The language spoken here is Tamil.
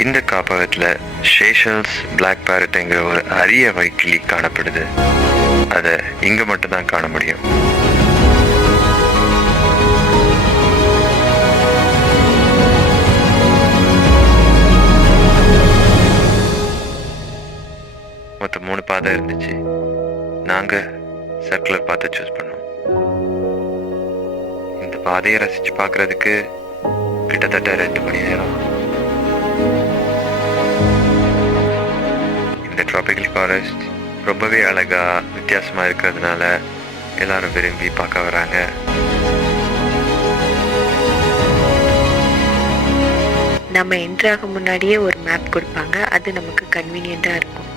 இந்த காப்பகத்தில் ஷேஷல்ஸ் பிளாக் பேரட்டுங்கிற ஒரு அரிய வகைக்கிளி காணப்படுது. அதை இங்கே மட்டும்தான் காண முடியும். மொத்தம் 3 பாதை இருந்துச்சு. நாங்கள் சர்க்குலர் பாதை சூஸ் பண்ணோம். இந்த பாதையை ரசித்து பார்க்குறதுக்கு கிட்டத்தட்ட 2 மணி நேரம். இந்த ட்ராபிக்கல் ஃபாரஸ்ட் ரொம்பவே அழகாக வித்தியாசமாக இருக்கிறதுனால எல்லாரும் விரும்பி பார்க்க வராங்க. நம்ம என்ட்ராக முன்னாடியே ஒரு மேப் கொடுப்பாங்க. அது நமக்கு கன்வீனியண்ட்டாக இருக்கும்.